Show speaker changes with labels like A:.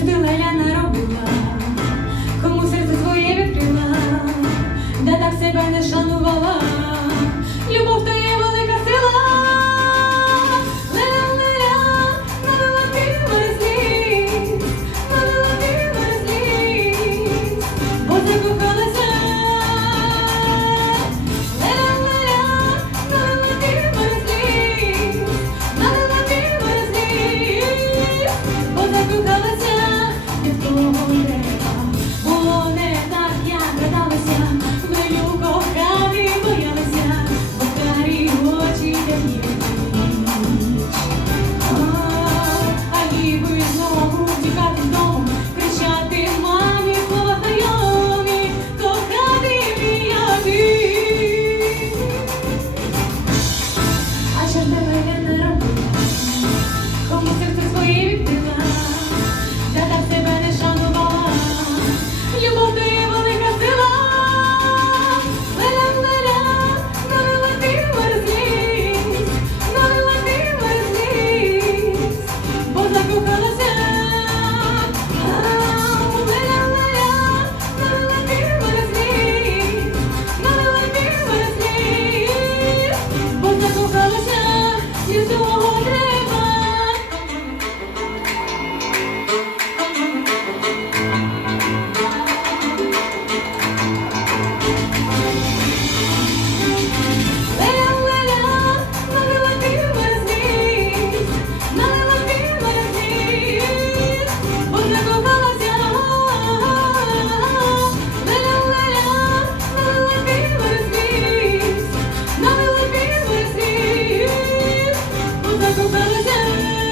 A: А жарти Леля не うん。